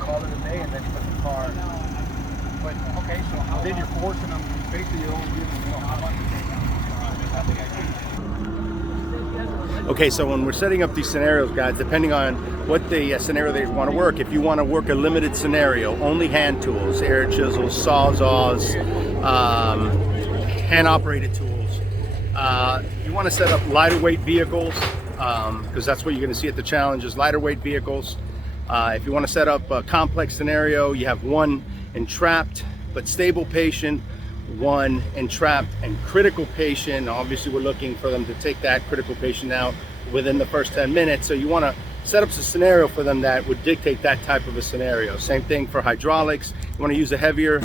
call it a day, and then put the car. But okay, so then you're forcing them. Basically, you're only giving them how much to take down. Okay, so when we're setting up these scenarios, guys, depending on what the scenario they want to work, if you want to work a limited scenario, only hand tools, air chisels, sawzalls, hand-operated tools, you want to set up lighter weight vehicles, because that's what you're going to see at the challenge is lighter weight vehicles. If you want to set up a complex scenario, you have one entrapped but stable patient, one entrapped and critical patient. Obviously, we're looking for them to take that critical patient out within the first 10 minutes. So you want to set up a scenario for them that would dictate that type of a scenario. Same thing for hydraulics. You want to use the heavier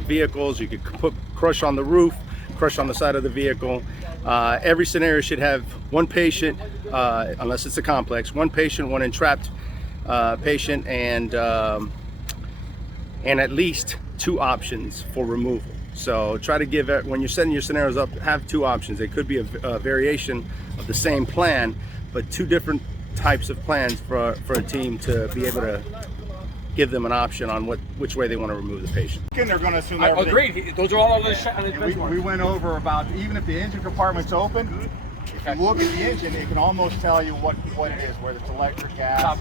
vehicles. You could put crush on the roof, crush on the side of the vehicle. Every scenario should have one patient, unless it's a complex, one patient, one entrapped patient, and at least two options for removal. So try to give it, when you're setting your scenarios up, have two options. It could be a variation of the same plan, but two different types of plans for a team to be able to give them an option on which way they want to remove the patient. They're going to assume everything. Agreed. Those are all on the we went over about, even if the engine compartment's open, if you look at the engine, it can almost tell you what it is, whether it's electric, gas,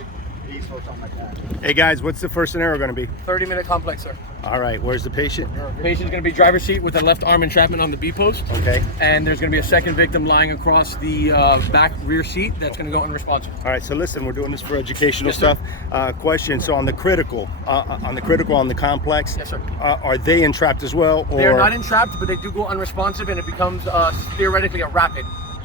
diesel, or something like that. Hey guys, what's the first scenario going to be? 30-minute complex, sir. All right, where's the patient? Patient's going to be driver's seat with a left arm entrapment on the B post. Okay. And there's going to be a second victim lying across the back rear seat that's going to go unresponsive. All right, so listen, we're doing this for educational Yes, sir. stuff. Question, so on the critical, on the complex, Yes, sir. Are they entrapped as well? Or They're not entrapped, but they do go unresponsive, and it becomes theoretically a rapid.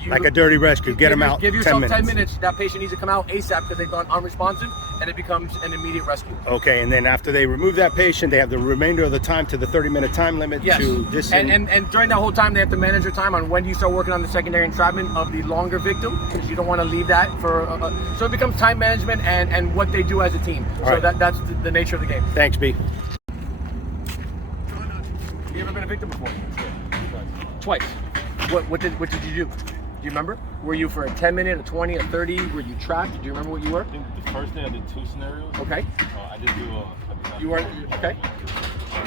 Like a dirty rescue, get them out. Give yourself 10 minutes. 10 minutes. That patient needs to come out ASAP because they've gone unresponsive, and it becomes an immediate rescue. Okay, and then after they remove that patient, they have the remainder of the time to the 30-minute time limit to disengage. And during that whole time, they have to manage their time on when do you start working on the secondary entrapment of the longer victim, because you don't want to leave that for. So it becomes time management and what they do as a team. All so right. that's the nature of the game. Thanks, B. You ever been a victim before? Twice. What did you do? Do you remember? Were you for a 10-minute, a 20, a 30? Were you trapped? Do you remember what you were? I think the first day I did two scenarios. Okay. I did do You weren't? Okay. I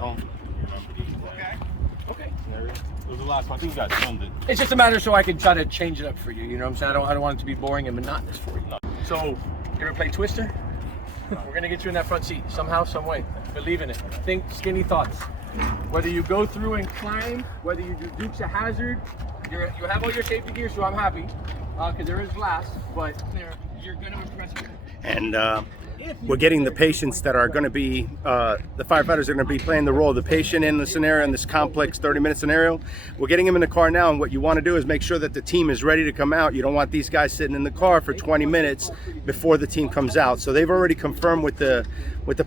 don't remember the exact scenario. It was the last one. I think you guys filmed it. It's just a matter so I can try to change it up for you. You know what I'm saying? I don't want it to be boring and monotonous for you. No. So, you ever play Twister? We're gonna get you in that front seat somehow, some way. Believe in it. Think skinny thoughts. Whether you go through and climb, whether you do Dukes of Hazzard, you have all your safety gear, so I'm happy because there is glass, but you're gonna impress me. And we're getting the patients that are going to be, the firefighters are going to be playing the role of the patient in the scenario, in this complex 30-minute scenario. We're getting them in the car now, and what you want to do is make sure that the team is ready to come out. You don't want these guys sitting in the car for 20 minutes before the team comes out. So they've already confirmed with the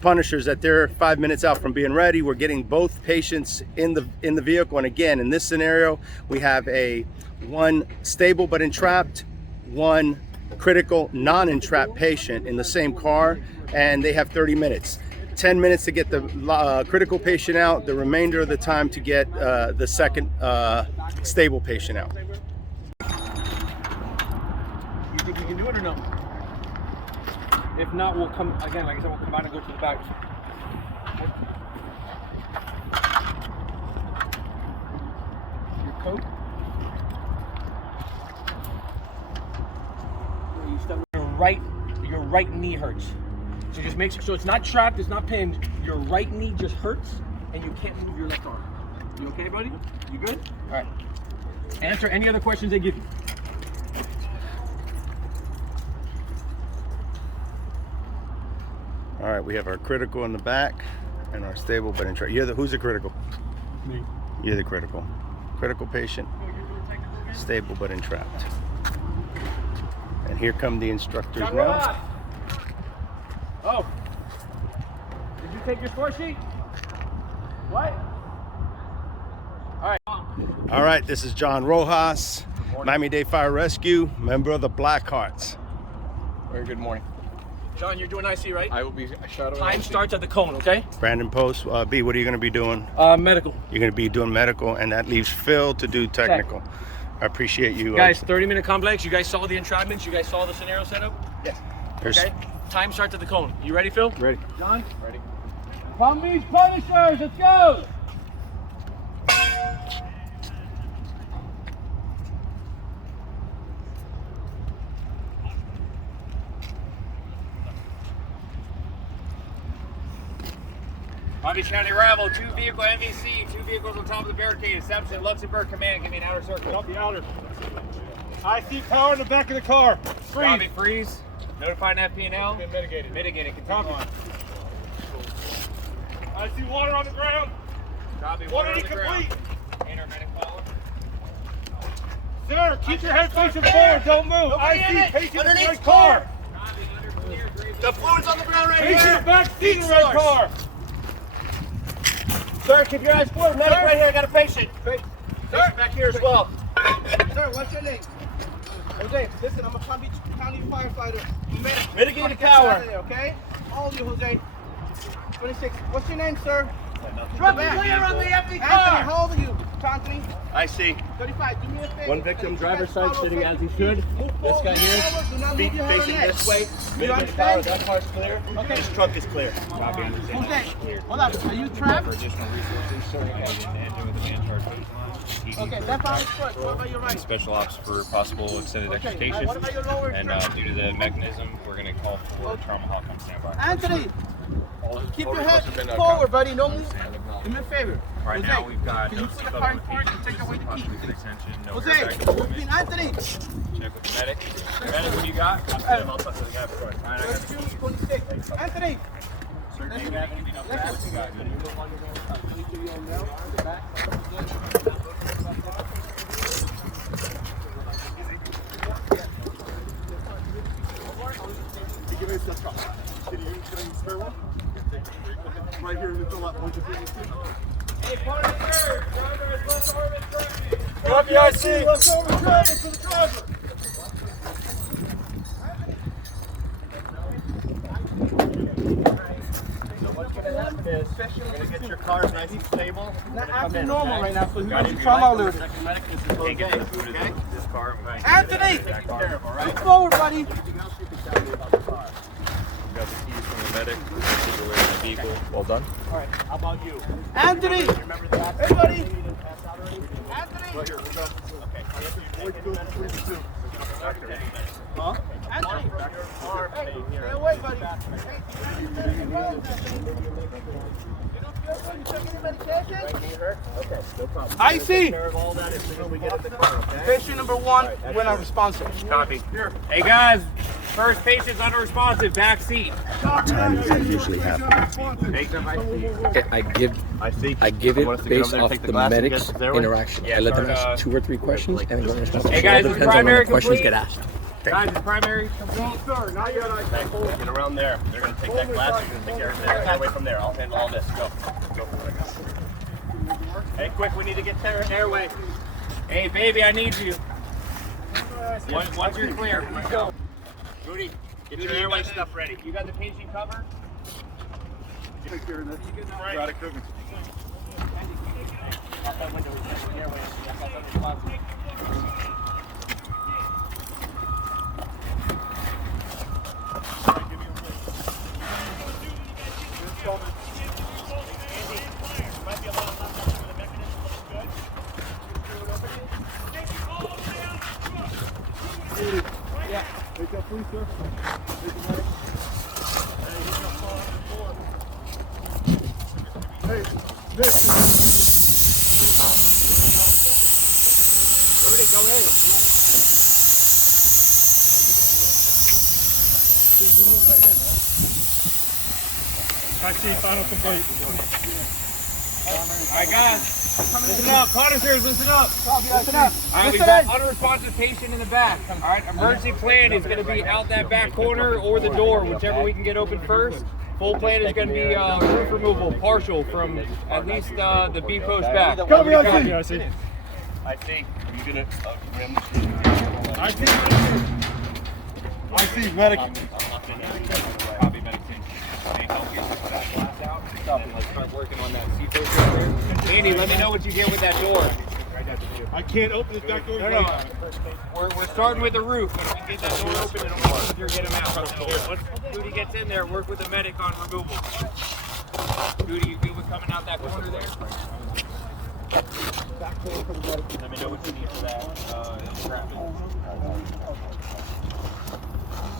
punishers that they're 5 minutes out from being ready. We're getting both patients in the vehicle, and again, in this scenario, we have one stable but entrapped, one critical non-entrapped patient in the same car, and they have 30 minutes. 10 minutes to get the critical patient out, the remainder of the time to get the second stable patient out. You think you can do it or no? If not, we'll come, again, like I said, we'll come out and go to the back. Your coat. You step, your right knee hurts. So just make sure, so it's not trapped, it's not pinned. Your right knee just hurts and you can't move your left arm. You okay, buddy? You good? All right. Answer any other questions they give you. All right, we have our critical in the back and our stable but entrapped. Who's the critical? Me. You're the critical. Critical patient, stable but entrapped. And here come the instructors now. Oh, did you take your score sheet? What? All right, this is John Rojas, Miami-Dade Fire Rescue, member of the Blackhearts. Very good morning. John, you're doing IC, right? I will be shadowing. Time starts at the cone, okay? Brandon Post, B, what are you going to be doing? Medical. You're going to be doing medical, and that leaves Phil to do technical. I appreciate you. Guys, 30-minute complex. You guys saw the entrapments. You guys saw the scenario setup? Yes. There's Okay. Time starts at the cone. You ready, Phil? Ready. John? Ready. Palm Beach Punishers, let's go! Palm Beach County Arrival, 2-vehicle MVC, 2 vehicles on top of the barricade. Establishing Luxembourg command, give me an outer circle. Up the outer. I see power in the back of the car. Copy, freeze. Notifying FP&L. Mitigated. Mitigated, continue on. I see water on the ground. Copy, Water water on the ground. incomplete. Intermedic follow. Sir, keep your head facing forward. Don't move. I see patient in the red car. Copy, under clear, grade The fluid's on the ground right Patient in here! the back seat in the red car. Sir, keep your eyes forward. Medic right here, I got a patient. Patient back here as well. Sir, what's your name? Jose, listen, I'm a Palm Beach County firefighter. Mitigate the tower. Okay? How old are you, Jose? 26. What's your name, sir? Drop the clear on the empty Anthony, car! how old are you? Anthony? I see. 35. Do me a favor. One victim, You driver's guys side, follow sitting safety. as he should. Move This forward, guy move here, forward. Do not feet move your head facing on edge. this way. You Mitigate the tower, understand? that car's clear. Okay. This truck is clear. Copy, understand. Jose, hold up. Are you trapped? Additional resources, sir. Engine with a man charge baseline. Okay, left arm is first. What about your right? Special ops for possible extended Okay, extrication. what about your lower And due to the mechanism, we're going to call for Trauma Hawk on standby. Anthony, keep your head forward, buddy. Don't move. Do me a favor. Right Jose, now, we've got can you no put the seatbelt car on in the park patient, and take away the possibly keys? good extension, no Jose, airbag movement. Anthony. Check with the medic. Medic, what do you got? I'll talk to the guy before. All right, I got the keys. 26. Anthony. Sir, do you have anything else fast? You got it. Right here, we fill out one to Hey, part of the third. Driver is left arm in front. Copy, I see. Let's over the driver for the driver. What's going to happen is, you're going to get your cars nice and stable. Not Come acting in, normal okay? right now, so you Got got it. your trauma alerted. Second medic, this is Can't okay. get the food Okay? in this car. Anthony! Taken care of, all right? Move forward, buddy. Anything else you can tell me about the car? We got the keys from the medic. Keep away from the vehicle. Well done. All right, how about you? Anthony! Remember the accident? Hey, buddy! You didn't pass out already? Anthony! Right here, we go. Okay. Huh? Anthony! Arm, Hey, stay here. stay away, buddy. Hey, you don't feel good? You taking your medication? Need her? Okay, no problem. I see. Take care of all that as soon as we get in the car, okay? Patient number 1, when unresponsive. Copy. Hey guys, first patient's unresponsive, back seat. Usually happen. Take them, I see. I give it based off the medic's interaction. Yeah, I let them start, ask 2 or 3 questions and then go respond. Hey guys, it is depends on when primary the questions complete? get asked. Guys, is primary complete? Sir, not yet. I Get around there. They're going to take that glass and take care of there. That way from there. I'll handle all this. Go. Go for it. Hey, quick, we need to get their airway. Hey baby, I need you. Once you're clear, let's go. Rudy, get your airway stuff ready. You got the patient covered? take care of this. Got it cooking. Out that window. Check the airway. That's unresponsive. Yeah. Take that, please, sir. Take the medic. Hey, Nick. Rudy, go ahead. I see final complete. All right, guys. Listen up, connoisseurs, listen up. Listen up. All right, we've got unresponsive patient in the back. All right, emergency plan is going to be out that back corner or the door, whichever we can get open first. Full plan is going to be roof removal, partial from at least the B post back. Copy, I see. I see. Are you going to... I see, medic. Copy medicine. May help you with that glass out. And let's start working on that C post right there. Andy, let me know what you get with that door. I can't open this back door. No. We're starting with the roof. If we can get that door open, it'll make it easier to get him out. Once Goody gets in there, work with the medic on removal. Goody, you good with coming out that corner there? Let me know what you need for that.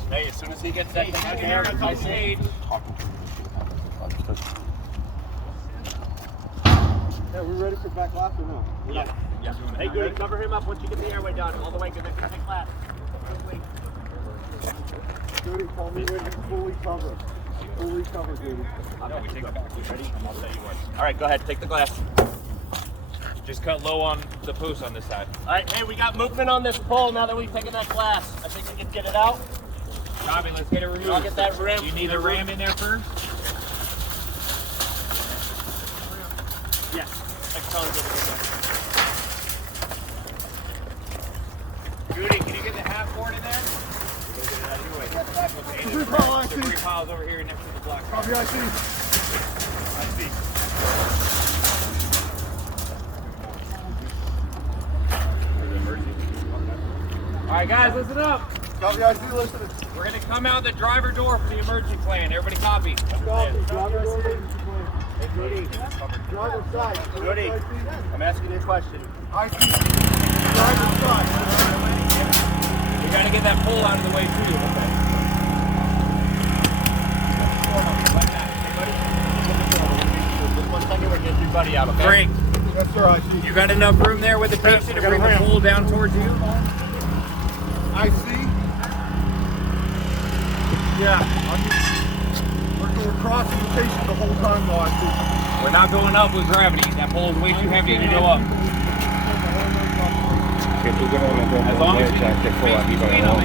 Hey, as soon as he gets that back there, I say. Yeah, we ready for back lap or no? Yeah. Hey, Goody, cover him up once you get the airway done. All the way, because that's take lap. Duty, call me when you're fully covered. Fully covered, duty. No, we take it back. You ready? I'll tell you what. All right, go ahead. Take the glass. Just cut low on the post on this side. All right, hey, we got movement on this pole now that we've taken that glass. I think we can get it out. Copy, let's get it removed. I'll get that ram. You need a ram in there first? Yes. Goody, can you get the half board in there? We're going to get it out of your way. Debris piles over here next to the block. Copy, I see. All right, guys, listen up. Copy, I see, listen. We're going to come out the driver door for the emergency plan. Everybody copy. Driver side. Goody, I'm asking you a question. I see. Driver's side. We got to get that pole out of the way, too. Just 1 second, we're going to get your buddy out, okay? Great. Yes, sir, I see. You got enough room there with the patient to bring the pole down towards you? I see. Yeah. We're crossing the patient the whole time though, I see. We're not going up with gravity. That pole is way too heavy to go up. As long as you get the space between them,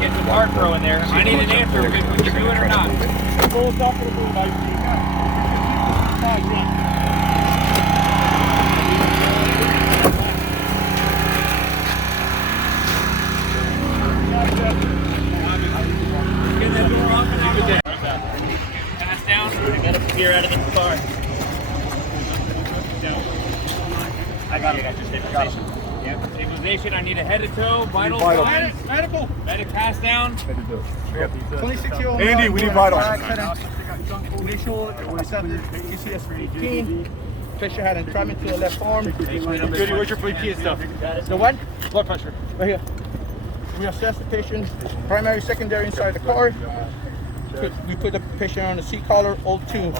get some hard throw in there. I need an answer if we can do it or not. Pulls up for the move, I see. Get that door off and out of the way. Pass down. I got a gear out of the car. I got it. Stabilization. Yeah, stabilization. I need a head to toe. Vital. Medical. Medic pass down. 26-year-old. Andy, we need vital. Initial assessment, ECS 18. Patient had entrapment to the left arm. Goody, where's your BP and stuff? The what? Blood pressure. Right here. We assess the patient, primary, secondary inside the car. We put the patient on the seat collar, O2,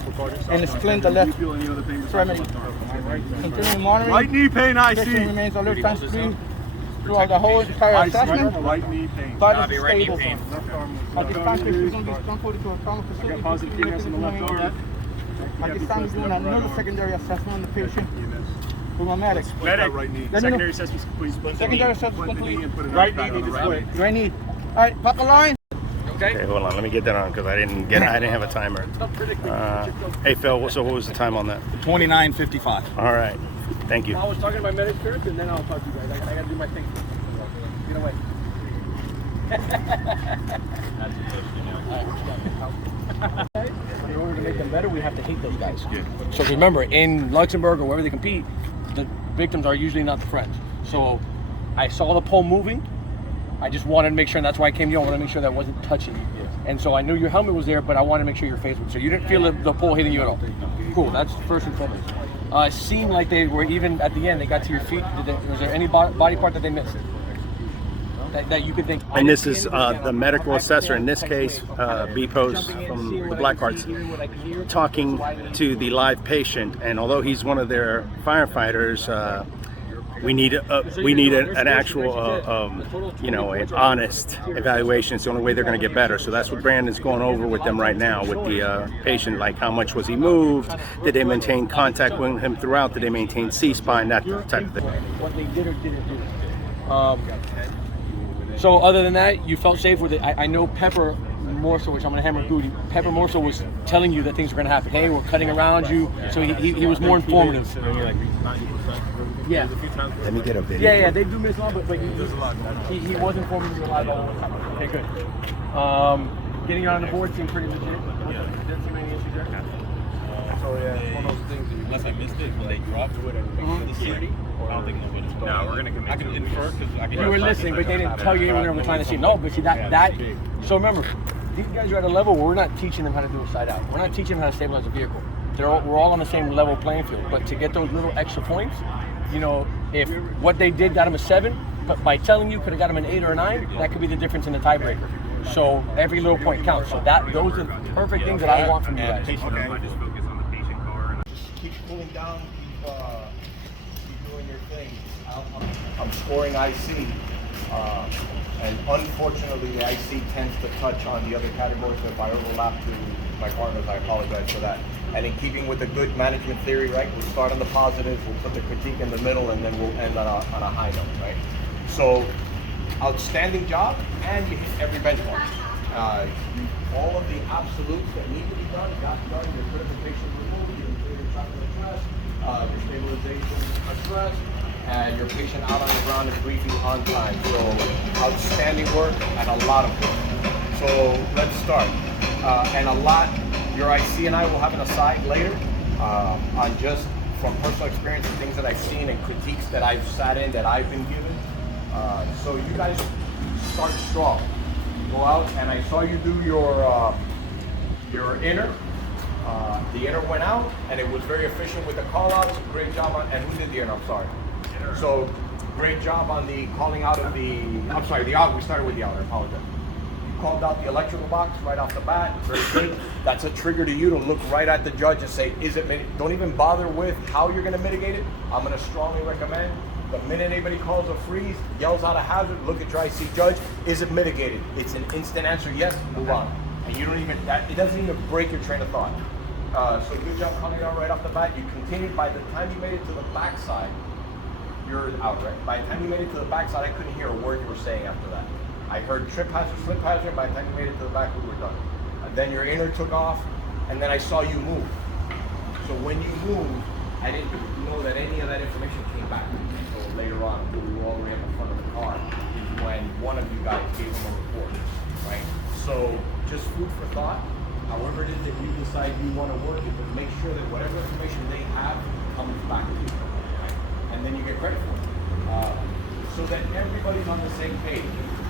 and splint the left primary. Continuing monitoring. Right knee pain, I Patient see. remains alert times 3 throughout the whole entire assessment. Right knee pain. Body is Right knee stable. pain. At this time, patient is going to be transported to a trauma facility. Positive fingers on the left arm. At this time, we're doing another secondary assessment on the patient with my medic. Medic. Right knee. Secondary assessment complete. Secondary assessment complete. Right knee needs to split. Right knee. All right, pop the line. Okay, hold on. Let me get that on because I didn't have a timer. Hey Phil, so what was the time on that? 29:55. All right, thank you. I was talking to my medic first, and then I'll talk to you guys. I got to do my thing. Get away. In order to make them better, we have to hate those guys. So remember, in Luxembourg or wherever they compete, the victims are usually not the friends. So I saw the pole moving. I just wanted to make sure, and that's why I came to you. I wanted to make sure that it wasn't touching you. And so I knew your helmet was there, but I wanted to make sure your face was. So you didn't feel the pole hitting you at all. Cool. That's first and foremost. It seemed like they were even at the end. They got to your feet. Was there any body part that they missed? That you could think. And this is the medical assessor, in this case, B-Post from the Blackhearts, talking to the live patient. And although he's one of their firefighters, we need an actual, an honest evaluation. It's the only way they're going to get better. So that's what Brandon's going over with them right now with the patient. Like, how much was he moved? Did they maintain contact with him throughout? Did they maintain C-spine? That type of thing. What they did or didn't do. So other than that, you felt safe with it. I know Pepper more so, which I'm going to hammer Goody. Pepper more so was telling you that things were going to happen. Hey, we're cutting around you. So he was more informative. Yeah. Let me get a video. Yeah, they do miss a lot, but he was informing you a lot about what was happening. Okay, good. Getting on the board seemed pretty legit. Didn't see many issues there. So yeah, it's one of those things that you Unless I missed it when they dropped it and the city. I don't think nobody's. No, we're gonna commit I can infer because I can. You were listening, but they didn't tell you when they were trying to see. No, but see that. So remember, these guys are at a level where we're not teaching them how to do a side out. We're not teaching them how to stabilize a vehicle. We're all on the same level playing field. But to get those little extra points, you know, if what they did got them a 7, but by telling you could have got them an 8 or a 9, that could be the difference in the tiebreaker. So every little point counts. So those are perfect things that I want from you guys. Just keep cooling down, keep doing your thing. I'm scoring IC, and unfortunately the IC tends to touch on the other categories. So if I overlap to my partners, I apologize for that. And in keeping with the good management theory, right, we'll start on the positives, we'll put the critique in the middle, and then we'll end on a high note, right? So, outstanding job, and you hit every benchmark. All of the absolutes that need to be done got done. Your critical patient removed, your interior traffic addressed, your stabilization addressed, and your patient out on the ground and briefing on time. So, outstanding work and a lot of work. So, let's start. And a lot, your IC and I will have an aside later on just from personal experience and things that I've seen and critiques that I've sat in that I've been given. So you guys start strong. Go out, and I saw you do your inner. The inner went out, and it was very efficient with the call-outs. Great job on, and who did the inner? I'm sorry. So great job on the calling out of the. I'm sorry, the out. We started with the outer. I apologize. You called out the electrical box right off the bat. Very good. That's a trigger to you to look right at the judge and say, "Is it?" Don't even bother with how you're going to mitigate it. I'm going to strongly recommend. The minute anybody calls a freeze, yells out a hazard, look at your IC judge, is it mitigated? It's an instant answer, yes, move on. And you don't even, it doesn't even break your train of thought. So good job calling out right off the bat. You continued, by the time you made it to the backside, you're out, right? By the time you made it to the backside, I couldn't hear a word you were saying after that. I heard trip hazard, slip hazard, by the time you made it to the back, we were done. And then your inner took off, and then I saw you move. So when you moved, I didn't know that any of that information came back. So later on, when we were all the way up in front of the car, is when one of you guys gave them a report, right? So just food for thought. However it is that you decide you want to work it, but make sure that whatever information they have comes back to you, right? And then you get credit for it. So that everybody's on the same page,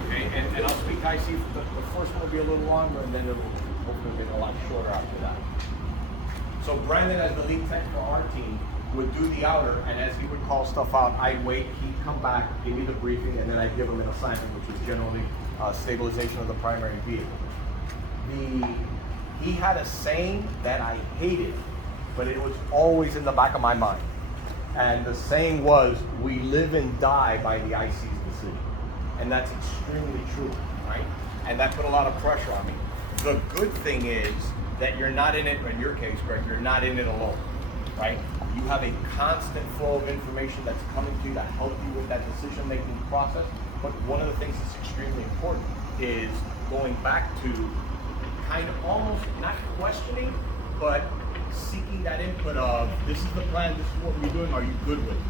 okay? And I'll speak IC, the first one will be a little longer, and then it'll hopefully get a lot shorter after that. So Brandon, as the lead tech for our team, would do the outer, and as he would call stuff out, I'd wait, he'd come back, give me the briefing, and then I'd give him an assignment, which was generally stabilization of the primary vehicle. He had a saying that I hated, but it was always in the back of my mind. And the saying was, we live and die by the IC's decision. And that's extremely true, right? And that put a lot of pressure on me. The good thing is that you're not in it, in your case, Greg, you're not in it alone, right? You have a constant flow of information that's coming to you to help you with that decision-making process. But one of the things that's extremely important is going back to kind of almost not questioning, but seeking that input of, this is the plan, this is what we're doing, are you good with it?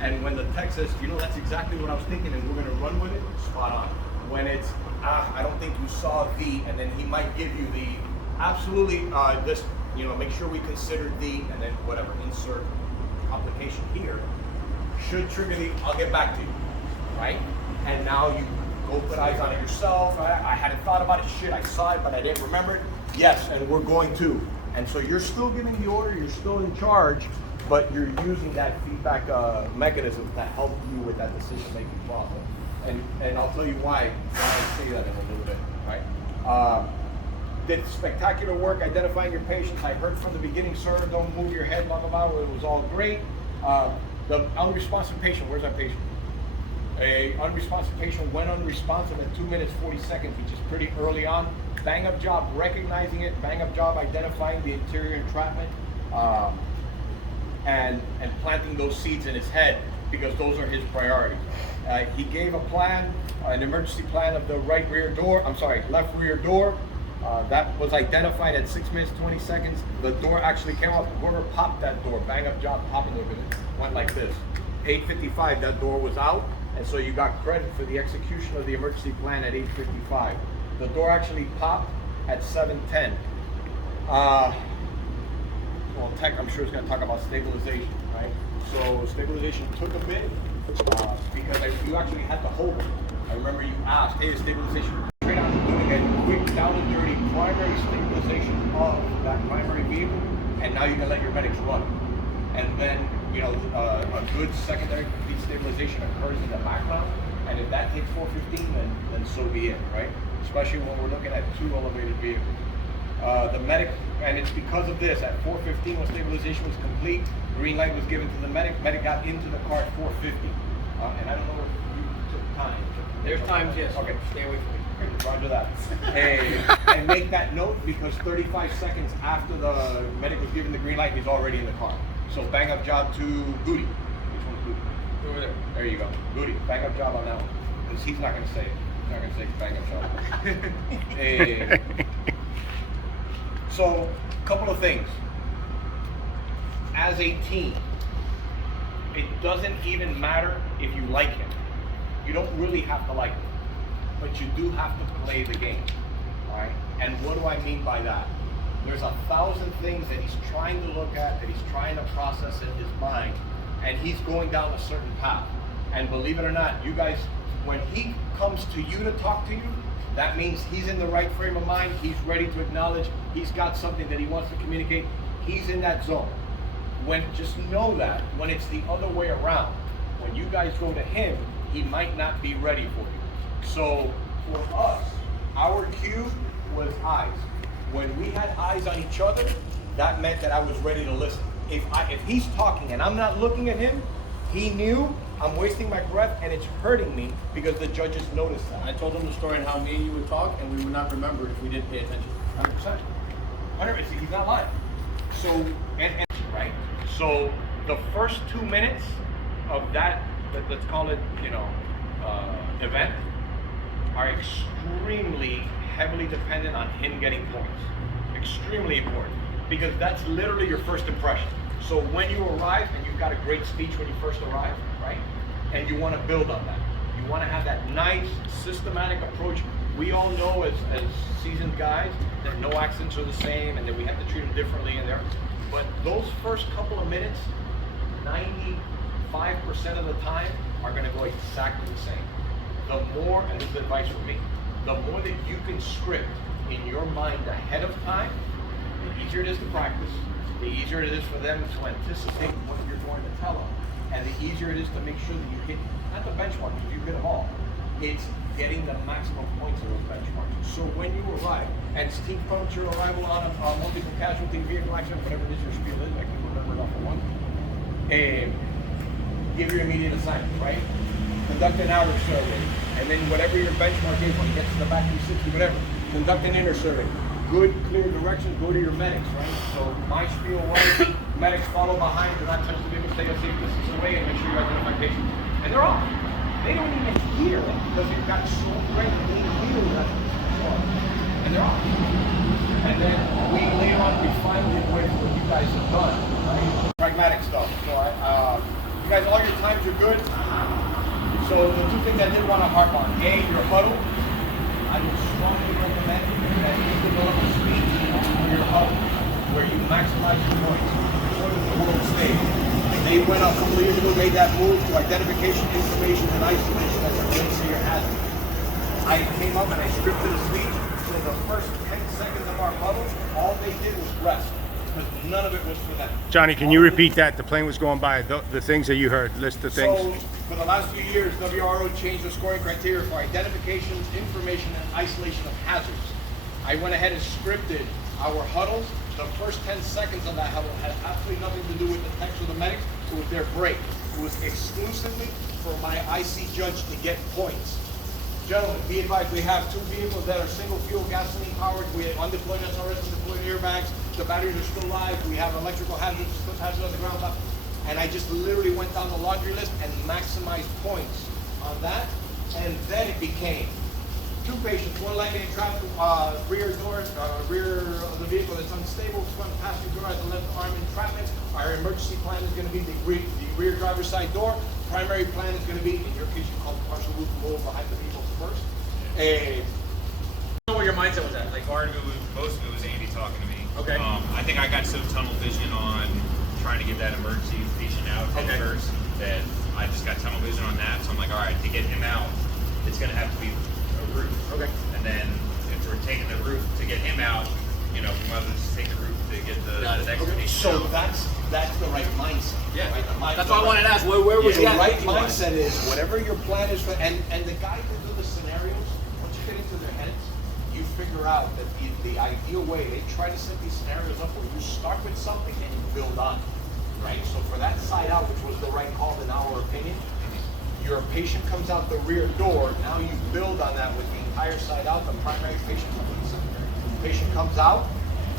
And when the tech says, you know, that's exactly what I was thinking and we're gonna run with it, spot on. When it's, I don't think you saw the, and then he might give you the, absolutely, this, you know, make sure we consider the, and then whatever, insert complication here, should trigger the, I'll get back to you, right? And now you go put eyes on it yourself. I hadn't thought about it, shit, I saw it, but I didn't remember it. Yes, and we're going to. And so you're still giving the order, you're still in charge, but you're using that feedback mechanism to help you with that decision-making process. And I'll tell you why when I say that in a little bit, right? Did spectacular work identifying your patients. I heard from the beginning, sir, don't move your head, blah, blah, blah. It was all great. The unresponsive patient, where's that patient? A unresponsive patient went unresponsive at 2 minutes, 40 seconds, which is pretty early on. Bang up job recognizing it, bang up job identifying the interior entrapment, and planting those seeds in his head, because those are his priorities. He gave a plan, an emergency plan of the left rear door. That was identified at 6 minutes, 20 seconds. The door actually came off. Whoever popped that door, bang up job, popping it, went like this. 8:55, that door was out, and so you got credit for the execution of the emergency plan at 8:55. The door actually popped at 7:10. well, Tech, I'm sure is gonna talk about stabilization, right? So stabilization took a bit, because you actually had to hold it. I remember you asked, hey, is stabilization straight out and doing a quick down and dirty primary stabilization of that primary vehicle, and now you can let your medics run. And then, you know, a good secondary complete stabilization occurs in the background, and if that hits 415, then so be it, right? Especially when we're looking at 2 elevated vehicles. The medic, and it's because of this, at 415 when stabilization was complete, green light was given to the medic got into the car at 450. And I don't know if you took time. There's times, yes. Okay. Stay away from me. Roger that. And make that note, because 35 seconds after the medic was given the green light, he's already in the car. So bang up job to Goody. Which one's Goody? Over there. There you go. Goody, bang up job on that one. Because he's not going to say it. He's not going to say bang up job. So, a couple of things. As a team, it doesn't even matter if you like him. You don't really have to like him, but you do have to play the game, all right? And what do I mean by that? There's 1,000 things that he's trying to look at, that he's trying to process in his mind, and he's going down a certain path. And believe it or not, you guys, when he comes to you to talk to you, that means he's in the right frame of mind, he's ready to acknowledge, he's got something that he wants to communicate, he's in that zone. Just know that when it's the other way around, when you guys go to him, he might not be ready for you. So for us, our cue was eyes. When we had eyes on each other, that meant that I was ready to listen. If he's talking and I'm not looking at him, he knew I'm wasting my breath and it's hurting me because the judges noticed that. I told him the story on how me and you would talk, and we would not remember it if we didn't pay attention. 100%. 100%. He's not lying. So, and right? So the first 2 minutes of that, let's call it, event, are extremely heavily dependent on him getting points. Extremely important, because that's literally your first impression. So when you arrive, and you've got a great speech when you first arrive, right? And you want to build on that. You want to have that nice, systematic approach. We all know as seasoned guys that no accents are the same and that we have to treat them differently in there. But those first couple of minutes, 95% of the time, are going to go exactly the same. The more, and this is advice from me, the more that you can script in your mind ahead of time, the easier it is to practice, the easier it is for them to anticipate what you're going to tell them, and the easier it is to make sure that you hit, not the benchmark, because you hit them all, it's getting the maximum points of those benchmarks. So when you arrive, and steep puncture arrival on a multiple casualty vehicle accident, whatever it is your spiel is, I can remember it off of one, give your immediate assignment, right? Conduct an outer survey, and then whatever your benchmark is when you get to the back 360, whatever, conduct an inner survey. Good, clear directions, go to your medics, right? So my spiel was, medics follow behind, do not touch the vehicle, stay a safe distance away, and make sure you identify patients. And they're off. They don't even hear it, because it got so great, they hear that. And they're off. And then we later on refined it with what you guys have done, right? Pragmatic stuff. So you guys, all your times are good. So the 2 things I did want to harp on. A, your huddle. I would strongly recommend that you develop a speech for your huddle where you maximize your points. Sort of the world stage. They went up a couple of years ago, made that move to identification, information, and isolation as it relates to your hazard. I came up and I scripted a speech. So the first 10 seconds of our huddle, all they did was rest. Because none of it was for them. Johnny, can you repeat that? The plane was going by, the things that you heard, list the things. So, for the last few years, WRO changed the scoring criteria for identification, information, and isolation of hazards. I went ahead and scripted our huddles. The first 10 seconds of that huddle had absolutely nothing to do with the techs or the medics. It was their break. It was exclusively for my IC judge to get points. Gentlemen, be advised, we have 2 vehicles that are single fuel gasoline powered. We have undeployed SRS, undeployed airbags. The batteries are still live. We have electrical hazards on the ground top. And I just literally went down the laundry list and maximized points on that. And then it became 2 patients, 1 leg in traffic, rear door, rear of the vehicle that's unstable, front passenger door has the left arm entrapment. Our emergency plan is going to be the rear driver's side door. Primary plan is going to be, in your case, you call it partial roof roll behind the vehicle first. I don't know where your mindset was at. Like, most of it was Andy talking to me. Okay. I think I got so tunnel vision on trying to get that emergency patient out at first that I just got tunnel vision on that. So I'm like, all right, to get him out, it's going to have to be a roof. Okay. And then if we're taking the roof to get him out, you know, we might as well just take the roof to get the next patient So out. that's the right mindset. Yeah. Right? That's why I wanted to ask, where was The he at? right mindset is whatever your plan is for, and the guys that do the scenarios, once you get into their heads, you figure out that the ideal way, they try to set these scenarios up where you start with something and you build on it, right? So for that side out, which was the right call in our opinion, your patient comes out the rear door, now you build on that with the entire side out, the primary patient comes in the secondary. Patient comes out,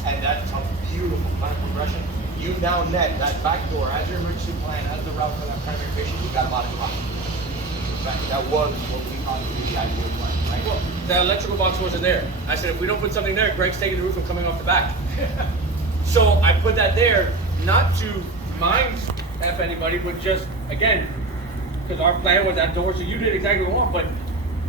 and that's a beautiful plan progression. You now net that back door as your emergency plan, as the route for that primary patient, you got them out of the box. That was what we thought would be the ideal plan, right? Well, that electrical box wasn't there. I said, if we don't put something there, Greg's taking the roof and coming off the back. So I put that there, not to mind F anybody, but just, again, because our plan was that door, so you did exactly what we want, but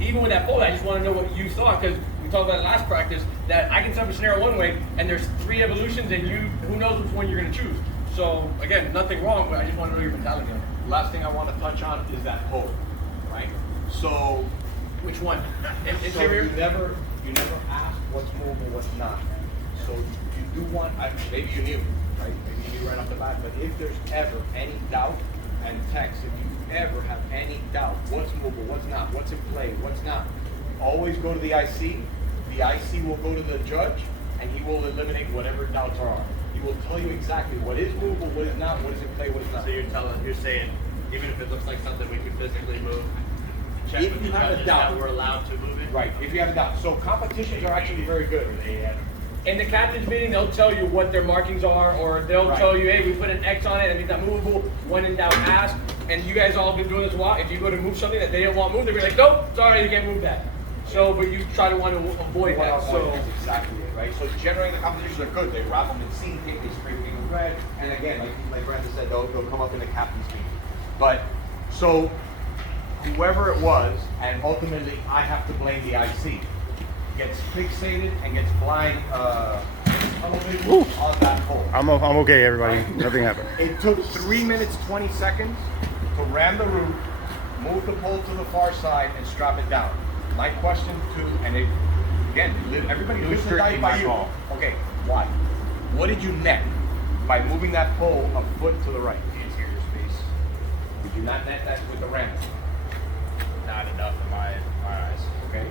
even with that pole, I just want to know what you thought, because we talked about it last practice, that I can set up a scenario one way, and there's 3 evolutions, and who knows which one you're going to choose. So, again, nothing wrong, but I just want to know your mentality on it. Last thing I want to touch on is that pole, right? So, Which one? so Interior? you never ask what's movable, what's not. So you do want, maybe you knew, right? Maybe you knew right off the bat, but if there's ever any doubt, and text, if you ever have any doubt, what's movable, what's not, what's in play, what's not, always go to the IC. The IC will go to the judge, and he will eliminate whatever doubts are. He will tell you exactly what is movable, what is not, what is in play, what is not. So you're saying, even if it looks like something we can physically move, check If with you the have a judges doubt. that we're allowed to move it? Right, if you have a doubt. So competitions are actually very good. In the captain's meeting, they'll tell you what their markings are, or they'll Right. tell you, hey, we put an X on it, that means not movable. When in doubt, ask. And you guys all have been doing this a while. If you go to move something that they don't want moved, they're gonna be like, nope, sorry, you can't move that. So, but you try to want to avoid that. So, that's exactly it, right? So generally the competitions are good. They wrap them in scene tape, they spray paint in red, and again, like Brandon said, they'll come up in the captain's meeting. But, so, whoever it was, and ultimately I have to blame the IC, gets fixated and gets blind, on that pole. I'm okay, everybody. Nothing happened. It took 3 minutes, 20 seconds to ram the roof, move the pole to the far side, and strap it down. My question everybody lives and dies by you. Okay, why? What did you net by moving that pole a foot to the right? The interior space, Did you not net that with the ramp? not enough in my eyes. Okay.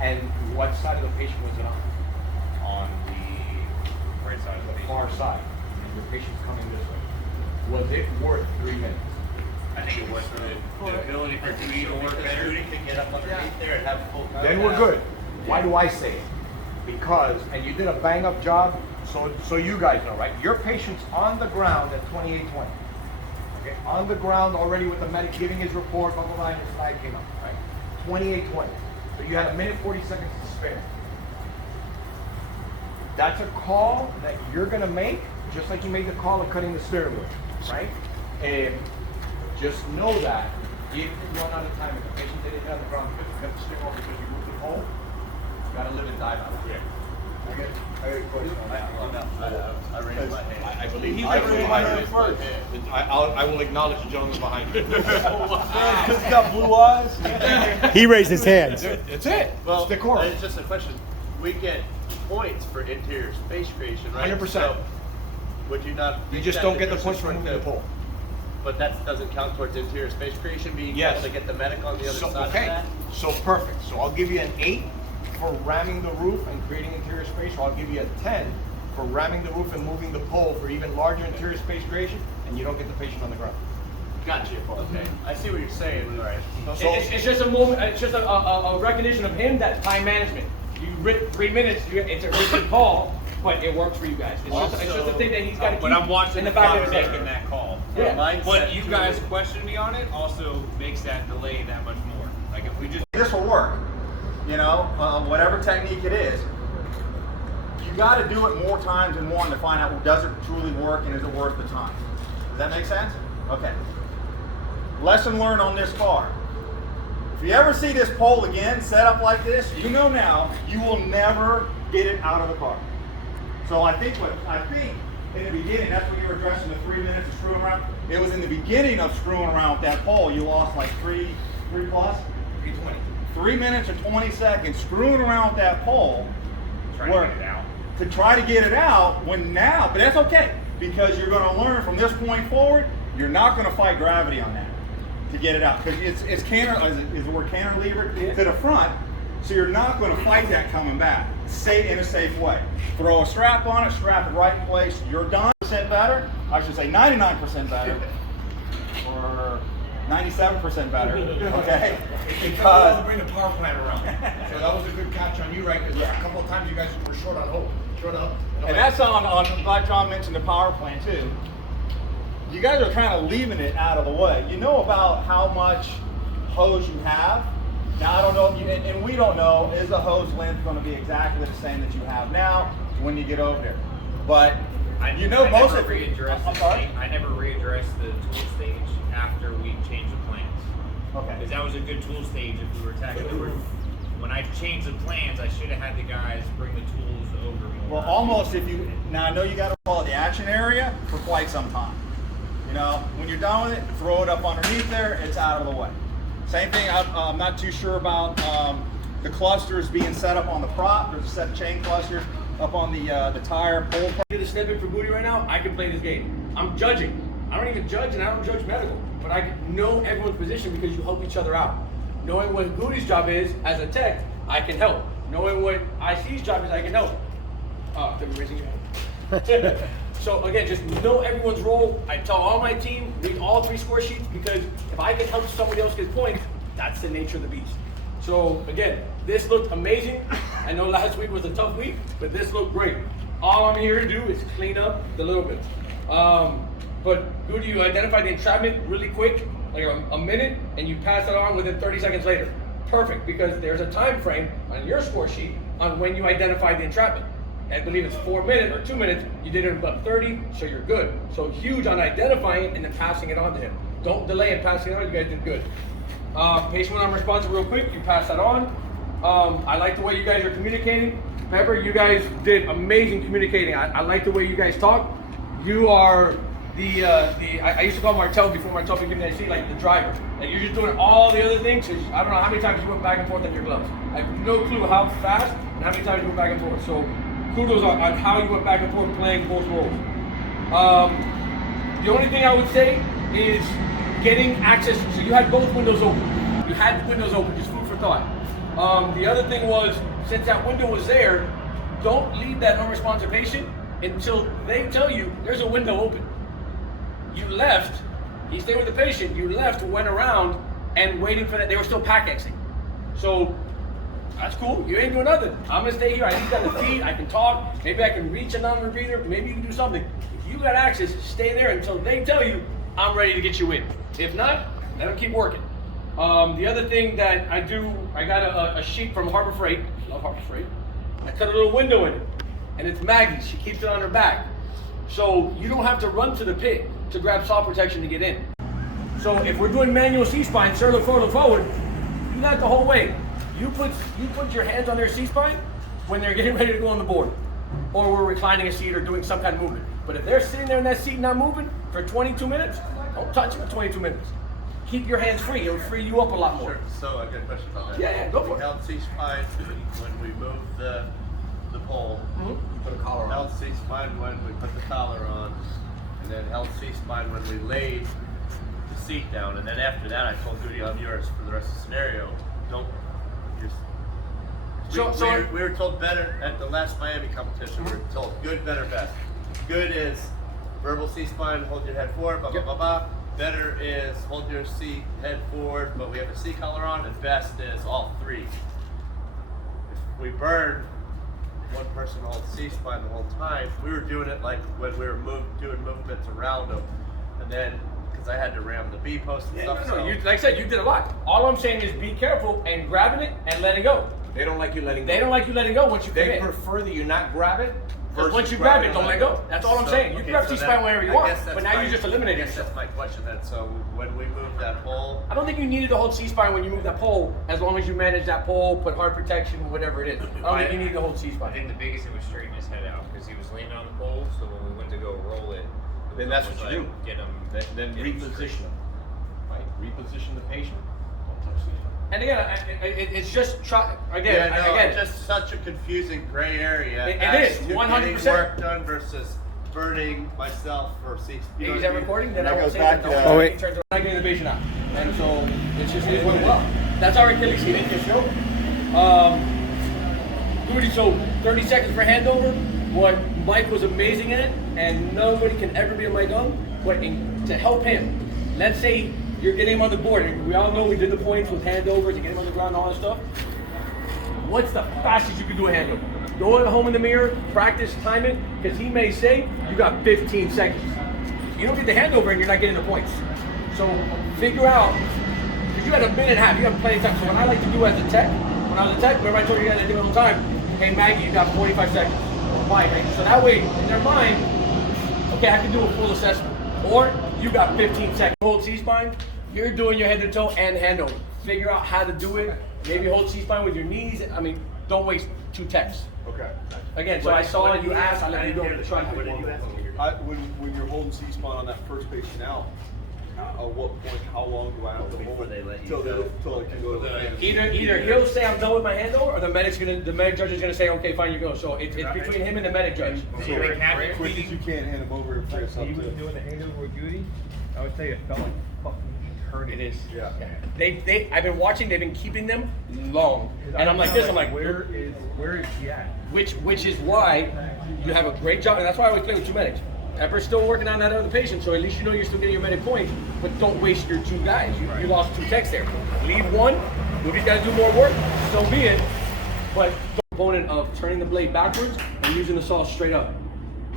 And what side of the patient was it on? On the right side of the Far side. And your patient's coming this way. Was it worth 3 minutes? I think it was for the ability for Dewey to work better. Shooting to get up underneath there and have full contact. Then we're good. Why do I say it? Because, and you did a bang up job, so you guys know, right? Your patient's on the ground at 28:20. Okay, on the ground already with the medic giving his report, blah, blah, blah, and his flag came up, right? 28:20. So you had a minute 40 seconds to spare. That's a call that you're gonna make, just like you made the call of cutting the steering wheel, right? And just know that if you run out of time, if the patient didn't get on the ground, because you cut the steering wheel because you moved the pole, you gotta live and die by that. Yeah. I got a question on that. I raised my hand. I believe I raised my hand first. I will acknowledge the gentleman behind you. He's got blue eyes. He raised his hands. That's it. Well, It's decorum. it's just a question. We get points for interior space creation, right? 100%. So, would you not? You think just that don't get the there's points a for sort moving the of- pole. But that doesn't count towards interior space creation, being Yes. able to get the medic on the other So, side okay, of that? so perfect. So I'll give you an 8 for ramming the roof and creating interior space, or I'll give you a 10 for ramming the roof and moving the pole for even larger interior space creation, and you don't get the patient on the ground. Gotcha. Okay. I see what you're saying. All right. So, it's just a moment. It's just a recognition of him that time management. You 3 minutes. It's a written call, but it works for you guys. It's just a thing that he's got to keep But I'm watching in the the back clock of his making head. that call. Yeah. Mindset But you too. guys questioning me on it also makes that delay that much more. Like if we just This will work, you know, whatever technique it is. You got to do it more times than one to find out, does it truly work and is it worth the time? Does that make sense? Okay. Lesson learned on this car. If you ever see this pole again set up like this, you know now you will never get it out of the car. So I think in the beginning, that's when you were addressing the 3 minutes of screwing around. It was in the beginning of screwing around with that pole, you lost like three plus? 320. 3 minutes or 20 seconds screwing around with that pole. Trying to get it out. To try to get it out when now, but that's okay, because you're going to learn from this point forward, you're not going to fight gravity on that to get it out, because it's is the word cantilever to the front, so you're not going to fight that coming back. Say in a safe way. Throw a strap on it, strap it right in place, you're done. % better, I should say 99% better, or 97% better, okay? Because bring the power plant around. So that was a good catch on you, right? Because a couple of times you guys were short on hope. and that's on, I'm glad John mentioned the power plant too. You guys are kind of leaving it out of the way. You know about how much hose you have. Now I don't know if you, and we don't know, is the hose length going to be exactly the same that you have now when you get over there? But you know, most of I never readdressed the tool stage after we changed the plans. Okay. Because that was a good tool stage if we were attacking the roof. When I changed the plans, I should have had the guys bring the tools over more. Well, almost if you, now I know you got to follow the action area for quite some time. You know, when you're done with it, throw it up underneath there, it's out of the way. Same thing, I'm not too sure about the clusters being set up on the prop. There's a set of chain clusters up on the tire pole. Do the snippet for Booty right now, I can play this game. I'm judging. I don't even judge, and I don't judge medical, but I know everyone's position because you help each other out. Knowing what Goody's job is as a tech, I can help. Knowing what IC's job is, I can help. Oh, they're raising your hand. So again, just know everyone's role. I tell all my team, read all 3 score sheets, because if I can help somebody else get points, that's the nature of the beast. So again, this looked amazing. I know last week was a tough week, but this looked great. All I'm here to do is clean up the little bit. But Goody, you identified the entrapment really quick, like a minute, and you pass it on within 30 seconds later. Perfect, because there's a time frame on your score sheet on when you identified the entrapment. I believe it's 4 minutes or 2 minutes. You did it in about 30, so you're good. So huge on identifying it and then passing it on to him. Don't delay in passing it on. You guys did good. Patient when I'm responsive real quick, you pass that on. I like the way you guys are communicating. Pepper, you guys did amazing communicating. I like the way you guys talk. You are I used to call Martel before Martel became the IC, like the driver. Like you're just doing all the other things. So I don't know how many times you went back and forth on your gloves. I have no clue how fast and how many times you went back and forth. So kudos on how you went back and forth playing both roles. The only thing I would say is getting access. So you had both windows open. You had the windows open, just food for thought. The other thing was, since that window was there, don't leave that unresponsive patient until they tell you there's a window open. You left, he stayed with the patient, you left, went around, and waiting for that, they were still pack Xing. So, that's cool, you ain't doing nothing. I'm gonna stay here, I need that to feed, I can talk, maybe I can reach a non-rebreather, maybe you can do something. If you got access, stay there until they tell you, I'm ready to get you in. If not, let them keep working. The other thing that I do, I got a sheet from Harbor Freight, love Harbor Freight. I cut a little window in it, and it's Maggie's, she keeps it on her back. So you don't have to run to the pit to grab saw protection to get in. So if we're doing manual C-spine, sir, look forward, do that the whole way. You put your hands on their C-spine when they're getting ready to go on the board, or we're reclining a seat or doing some kind of movement. But if they're sitting there in that seat not moving for 22 minutes, don't touch them for 22 minutes. Keep your hands free, it'll free you up a lot more. Sure. So I got a question about that. Yeah, go for it. We held C-spine when we moved the pole. Mm-hmm. Put a collar on. Held C-spine when we put the collar on, and then held C-spine when we laid the seat down. And then after that, I told Goody on yours for the rest of the scenario, don't just. We were told better at the last Miami competition. We were told good, better, best. Good is verbal C-spine, hold your head forward, blah, blah, blah, blah. Better is hold your seat, head forward, but we have a C collar on, and best is all 3. If we burn one person holds C-spine the whole time, we were doing it like when we were doing movements around them, and then because I had to ram the B post and stuff. No, you, like I said, you did a lot. All I'm saying is be careful and grabbing it and letting go. They don't like you letting go. They don't like you letting go once you They commit. prefer that you not grab it Because once you grab it, don't let go. That's all I'm saying. You can grab C-spine whenever you want, but now you just eliminated yourself. That's my question then. So when we move that pole, I don't think you needed to hold C-spine when you move that pole, as long as you manage that pole, put hard protection, whatever it is. I don't think you need to hold I C-spine. think the biggest thing was straightening his head out because he was leaning on the pole. So when we went to go roll it, Then that's was what you like, do. Get him. Then get him reposition them, right? Reposition the patient. Don't touch the And again, it's just it's again. just such a confusing gray area. It as is, to 100%. getting work done versus burning myself for C. You know Is what I that mean? recording? Then That I won't goes say back that. to- No, Oh, wait. he turns around, not getting the patient out. And so it's just is what it was. That's our Achilles heel. It can show. Rudy, so 30 seconds for handover. What Mike was amazing at, and nobody can ever be a Mike on, but to help him, let's say you're getting him on the board, and we all know we did the points with handovers and get him on the ground and all that stuff. What's the fastest you can do a handover? Go at home in the mirror, practice, time it, because he may say you got 15 seconds. You don't get the handover and you're not getting the points. So figure out, because you had a minute and a half, you have plenty of time. So what I like to do as a tech, when I was a tech, remember I told you guys I do it all the time, hey Maggie, you got 45 seconds. Why, right? So that way, in their mind, okay, I can do a full assessment. Or you got 15 seconds. Hold C-spine, you're doing your head to toe and handover. Figure out how to do it. Maybe hold C-spine with your knees. I mean, don't waste 2 techs. Okay. Again, so I saw it, you asked, I let you go to try to pick one. When you're holding C-spine on that first patient out, at what point, how long do I have to hold it till it can go to the fan? Either he'll say I'm done with my handover, or the medic judge is gonna say, okay, fine, you go. So it's between him and the medic judge. So quick as you can, hand them over and figure something. He was doing the handover with Judy. I would say it felt like fucking eternity. It is. Yeah. I've been watching. They've been keeping them long, and I'm like this. I'm like, where is he at? which is why you have a great job, and that's why I always play with 2 medics. Pepper's still working on that other patient, so at least you know you're still getting your medic points, but don't waste your 2 guys. You lost 2 techs there. Leave one, move these guys do more work, so be it, but the component of turning the blade backwards and using the saw straight up.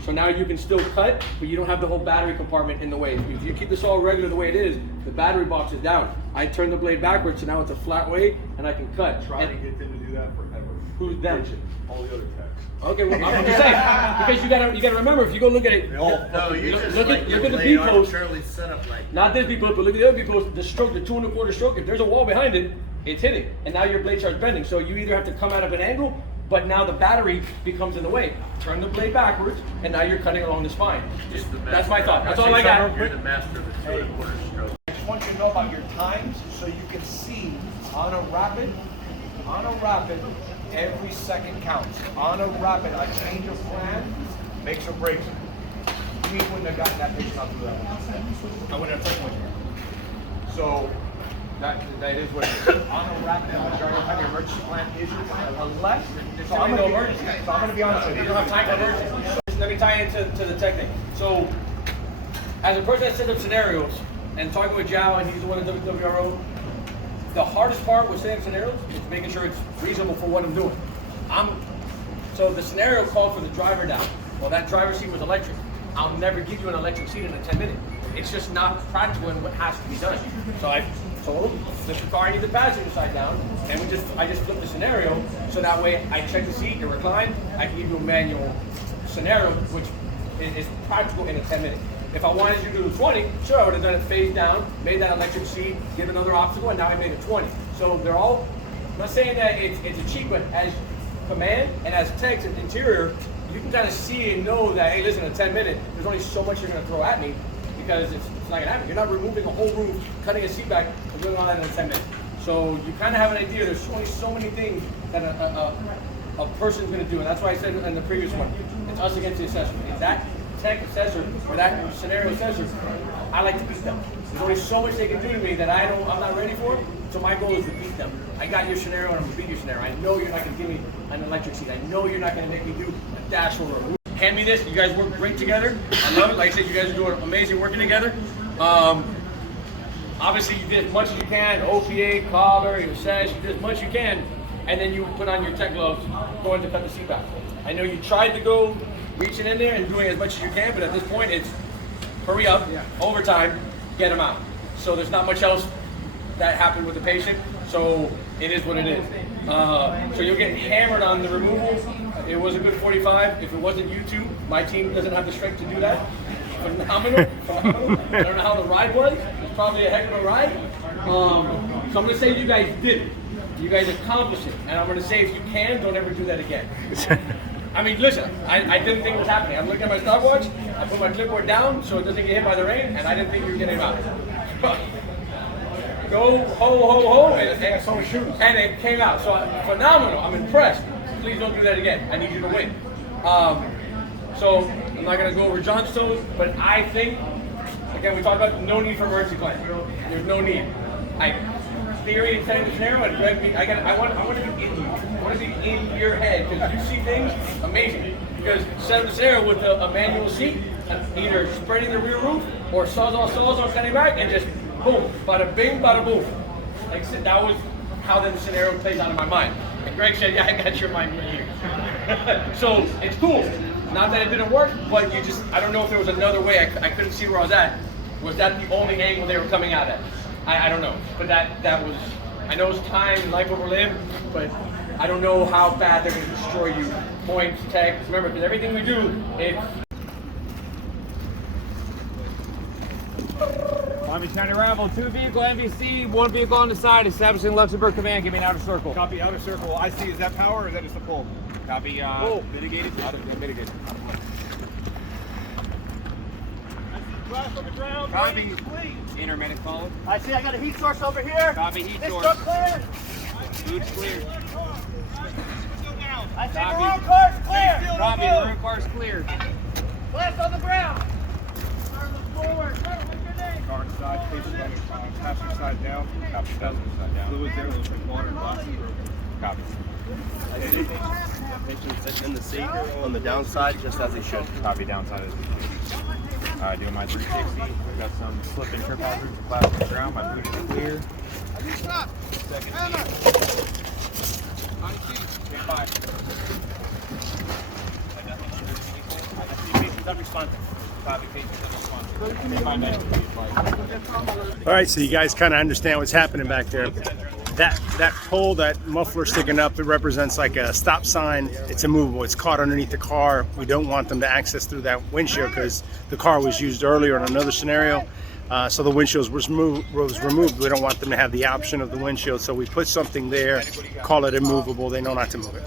So now you can still cut, but you don't have the whole battery compartment in the way. If you keep the saw regular the way it is, the battery box is down. I turn the blade backwards, so now it's a flat way, and I can cut. Try to get them to do that forever. Who's them? All the other techs. Okay, well, I'm just saying, because you gotta remember, if you go look at it, No, you just look like at your the blade B post, arbitrarily set up like. not this B post, but look at the other B post, the stroke, the 2 1/4 stroke, if there's a wall behind it, it's hitting, and now your blade starts bending, so you either have to come out of an angle, but now the battery becomes in the way. Turn the blade backwards, and now you're cutting along the spine. That's my thought, that's all I got. You're the master of the 2 1/4 stroke. I just want you to know about your times so you can see on a rapid, every second counts. On a rapid, a change of plan makes or breaks it. We wouldn't have gotten that patient out through that one. I wouldn't have taken one. So that is what it is. On a rapid, the majority of the time, your emergency plan is your plan, unless, so I'm gonna be honest with you. You don't have time for emergency. Let me tie into the technique. So, as a person that sets up scenarios, and talking with Zhao, and he's the one at WRO, the hardest part with setting up scenarios is making sure it's reasonable for what I'm doing. So the scenario called for the driver down. Well, that driver seat was electric. I'll never give you an electric seat in a 10-minute. It's just not practical in what has to be done. So I told him, lift the car, I need the passenger side down, and I just flipped the scenario, so that way I check the seat, it recline, I can give you a manual scenario, which is practical in a 10-minute. If I wanted you to do 20, sure, I would have done it phase down, made that electric seat, give another obstacle, and now I made it 20. So they're all, I'm not saying that it's a cheat, but as command and as techs and interior, you can kind of see and know that, hey, listen, in a 10-minute, there's only so much you're going to throw at me, because it's not going to happen. You're not removing a whole roof, cutting a seat back, and doing all that in a 10 minutes. So you kind of have an idea. There's only so many things that a person's going to do, and that's why I said in the previous one, it's us against the assessor. If that tech assessor or that scenario assessor, I like to beat them. There's only so much they can do to me that I'm not ready for. So my goal is to beat them. I got your scenario, and I'm going to beat your scenario. I know you're not going to give me an electric seat. I know you're not going to make me do a dash or a roof. Hand me this. You guys work great together. I love it. Like I said, you guys are doing amazing working together. Obviously, you did as much as you can. OPA, collar, your sash. You did as much as you can, and then you put on your tech gloves, going to cut the seat back. I know you tried to go reaching in there and doing as much as you can, but at this point, it's hurry up, overtime, get them out. So there's not much else that happened with the patient. So it is what it is. So you'll get hammered on the removal. It was a good 45. If it wasn't you two, my team doesn't have the strength to do that. Phenomenal. I don't know how the ride was. It's probably a heck of a ride. So I'm going to say you guys did it. You guys accomplished it. And I'm going to say if you can, don't ever do that again. I mean, listen, I didn't think it was happening. I'm looking at my stopwatch. I put my clipboard down so it doesn't get hit by the rain, and I didn't think you were getting out. Go ho, and it came out. So phenomenal. I'm impressed. Please don't do that again. I need you to win. So I'm not going to go over John's toes, but I think, again, we talked about no need for emergency plan. There's no need. Theory and setting the scenario, and Greg, I want to be in you. I want to be in your head, because you see things amazing. Because setting the scenario with a manual seat, either spreading the rear roof or saws on standing back, and just boom, bada bing, bada boom. Like I said, that was how the scenario plays out in my mind. And Greg said, yeah, I got your mind right here. So it's cool. Not that it didn't work, but I don't know if there was another way. I couldn't see where I was at. Was that the only angle they were coming out at? I don't know. But that was, I know it's time and life over limb, but I don't know how bad they're going to destroy you. Points, tags, remember, because everything we do, it's... Army trying to arrival, 2 vehicle NBC, 1 vehicle on the side, establishing Luxembourg command, give me an outer circle. Copy, outer circle. I see. Is that power or is that just a pull? Copy, Mitigated? mitigated. Glass on the ground. Copy. Intermittent followed. I see, I got a heat source over here. Copy, heat This source. truck clear. Food's clear. I see the Copy. road car's clear. Copy, the room car's clear. Glass on the ground. Forward. Guard side, passenger side down. Copy, passenger side down. Fluid there, looks like water, glass through. Copy. Patients in the seat on the downside, just as they should. Copy, downside as doing my 360. We've got some slip and trip hazards, glass on the ground. My boot is clear. Second stand by. I see patients unresponsive. Copy, patients unresponsive. Stand by, man. All right, so you guys kind of understand what's happening back there. That pole, that muffler sticking up, it represents like a stop sign. It's immovable. It's caught underneath the car. We don't want them to access through that windshield because the car was used earlier in another scenario. So the windshield was removed. We don't want them to have the option of the windshield. So we put something there, call it immovable. They know not to move it.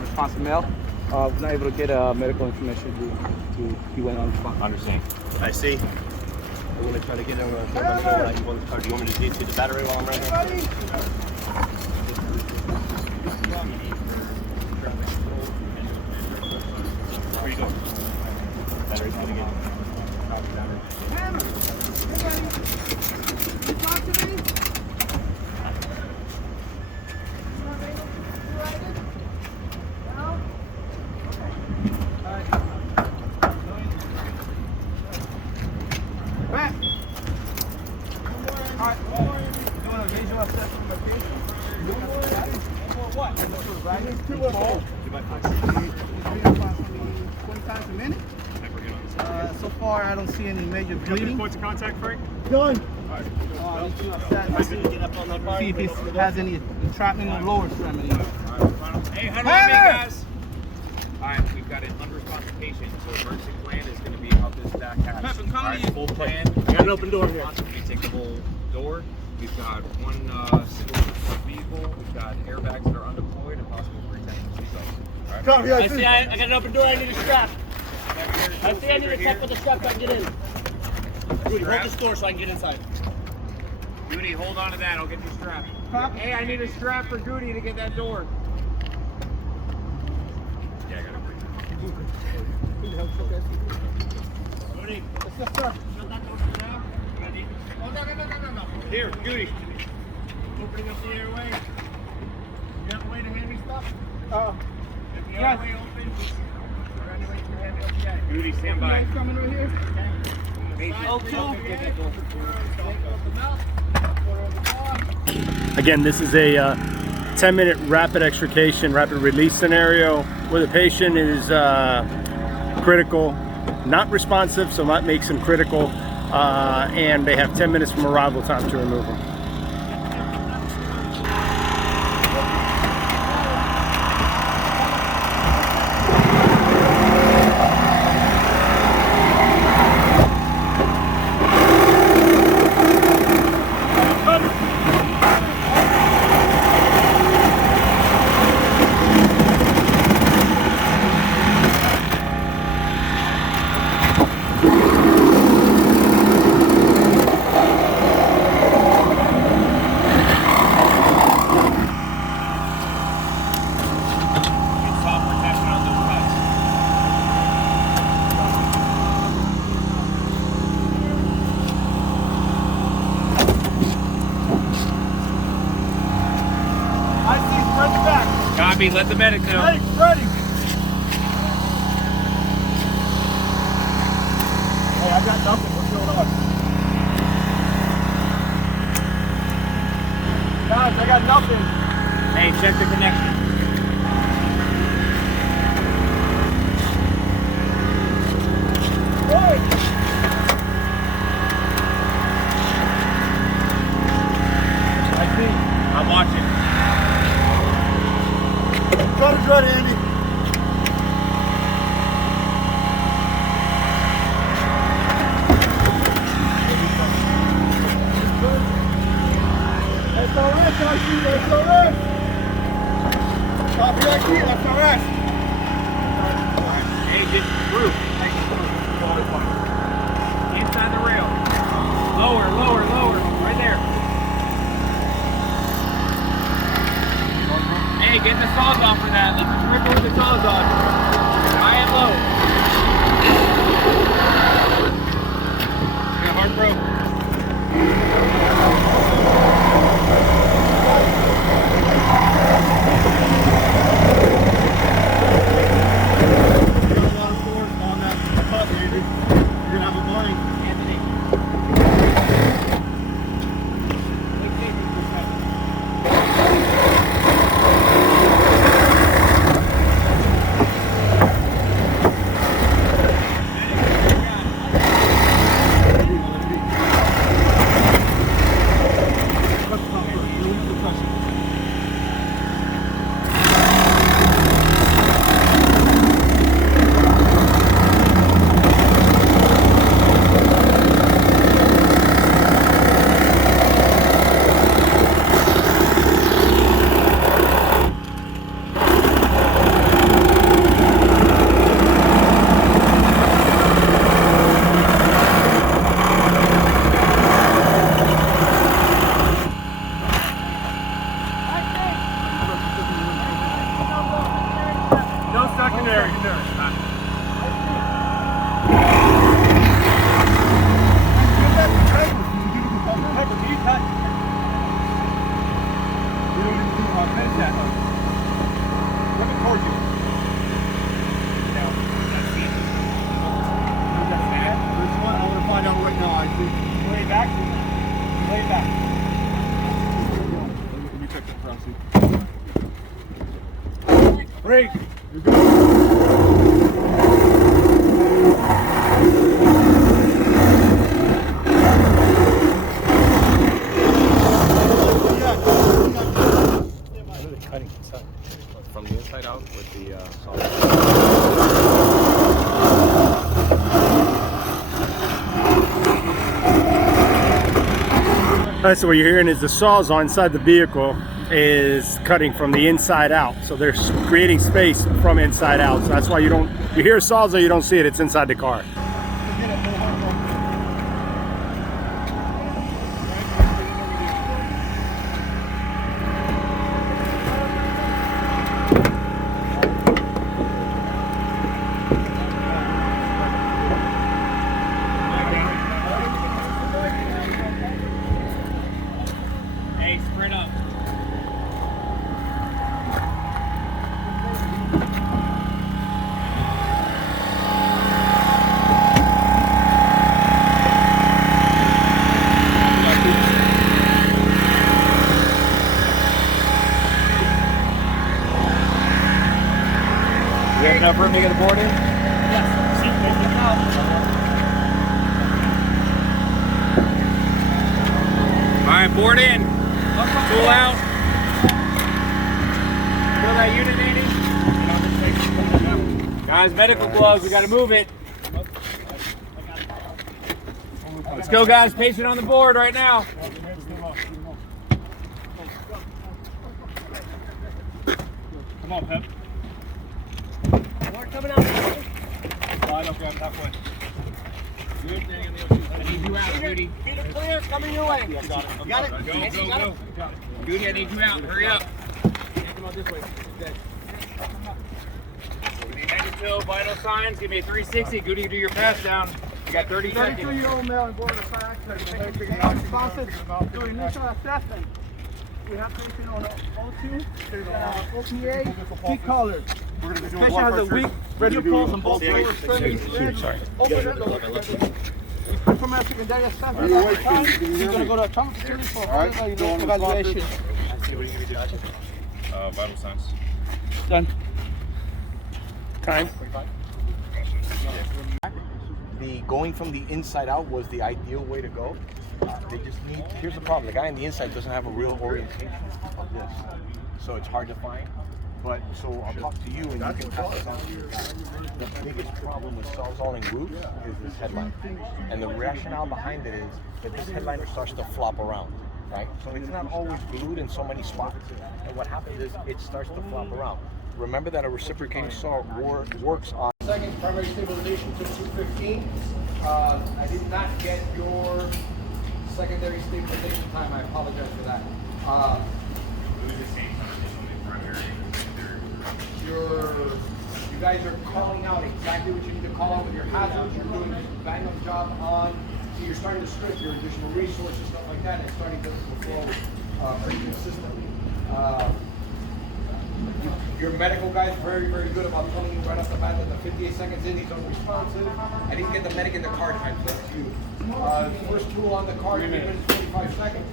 Responsive male. Not able to get medical information. He went on spot. Understand. I see. I'm going to try to get him. Do you want me to do the battery while I'm right here? Where you going? Battery's going to get. Copy, So far, I don't see any major bleeding. Points of contact, Frank? Done. See if he has any entrapment in the lower extremity. Hey, how do I make, guys? Alright, we've got an unresponsive patient, so emergency plan is going to be out this back hatch. Alright, full plan. We got an open door here. We take the whole door. We've got one single vehicle. We've got airbags that are undeployed and possible pre-tension. Copy, I see. I got an open door. I need a strap. I see. I need a tech with a strap so I can get in. Rudy, hold this door so I can get inside. Goody, hold on to that. I'll get you strapped. Hey, I need a strap for Goody to get that door. Yeah, I got it. Rudy, yes, sir. Shut that door for now. Oh, no. Here, Goody. Opening up the airway. You have a way to hand me stuff? If the Yes. airway opens, is there any way you can hand me up the air? Goody, stand by. Coming right here. Again, this is a 10-minute rapid extrication, rapid release scenario where the patient is critical, not responsive, so that makes them critical, and they have 10 minutes from arrival time to remove them. Copy. Let the medic know. Ready, ready. Hey, I got nothing. What's going on? Guys, I got nothing. Hey, check the connection. I'm watching. Gunner's ready, Andy. SOS, RC, SOS. Copy RC, SOS. Agent, group. Inside the rail. Lower, lower, lower. Right there. Hey, get the saws off for that. Let's rip over the saws on. High and low. Got hard broke. Break. From the inside out with the saw. All right, so what you're hearing is the sawzall inside the vehicle is cutting from the inside out. So they're creating space from inside out. So that's why you hear a sawzall, you don't see it, it's inside the car. Hey, spread up. You have enough room to get a board in? Yes. See, take it out. All right, board in. Pull out. Feel that unit, Andy? Guys, medical gloves. We got to move it. Let's go, guys. Patient on the board right now. Come on, Pep. Coming out. Slide up, grab halfway. Good thing in the I need you out, Goody. Peter, clear, coming your way. Got it? Go. Goody, I need you out. Hurry up. Come on this way. Head to toe, vital signs. Give me a 360. Goody, do your pass down. You got 30 seconds. 32-year-old male in Florida car accident. Responsive to initial assessment. We have patient on O2, OPA, T collar. We're gonna be doing Patient blood has a pressure. weak radial pulse on both Yeah. lower extremities. Sorry. Open it. From our secondary staff, he's gonna go to a trauma facility for evaluation. Vital signs. Done. Time. The going from the inside out was the ideal way to go. They just need, here's the problem, the guy on the inside doesn't have a real orientation of this. So it's hard to find. But, so I'll talk to you and you can pass this on to your guy. The biggest problem with Sawzall and groups is this headliner. And the rationale behind it is that this headliner starts to flop around, right? So it's not always glued in so many spots. And what happens is it starts to flop around. Remember that a reciprocating saw works on second primary stabilization to 215. I did not get your secondary stabilization time. I apologize for that. It was the same time as on the primary. You guys are calling out exactly what you need to call out with your hazards. You're doing a bang up job on, so you're starting to strip your additional resources, stuff like that, and it's starting to flow pretty consistently. Your medical guy's very, very good about telling you right off the bat that the 58 seconds in, he's unresponsive. I didn't get the medic in the car time, so that's you. First tool on the car, 3 minutes, 45 seconds.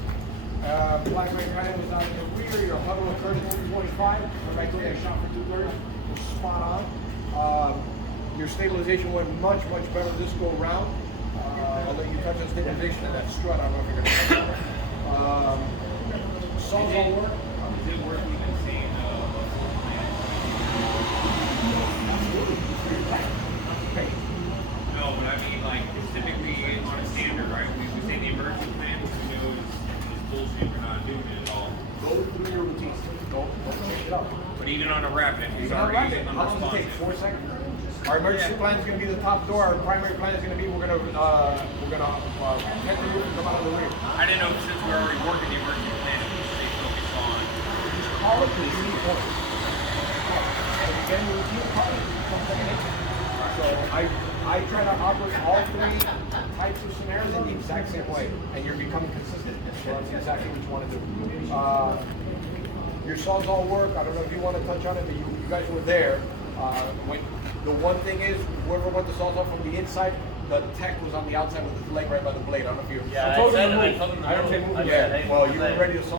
Blackhearts kind of was out in the rear. Your huddle occurred at 3:25. When I told you I shot for 2:30, was spot on. Your stabilization went much, much better this go around. I'll let you touch on stabilization and that strut. I don't know if you're going to touch on it. Sawzall work. Is it worth even saying no, but I mean, like, typically on a standard, right? We say the emergency plan, which we know is bullshit. We're not doing it at all. Go through your routine. Don't change it up. But even on a rapid, if he's How already long does it take? unresponsive. 4 seconds. Our emergency plan is going to be the top door. Our primary plan is going to be we're going to protect the roof and come out of the rear. I didn't know since we're already working the emergency plan, we should stay focused on. Call it because you need help. And again, your routine call it. Come second in. So I try to operate all three types of scenarios in the exact same way, and you're becoming consistent. So that's exactly what you want to do. Your Sawzall work. I don't know if you want to touch on it, but you guys were there. When the one thing is, whoever went to Sawzall from the inside, the tech was on the outside with his leg right by the blade. I don't know if you. Yeah, I told him to move. Yeah. Well, you were ready to.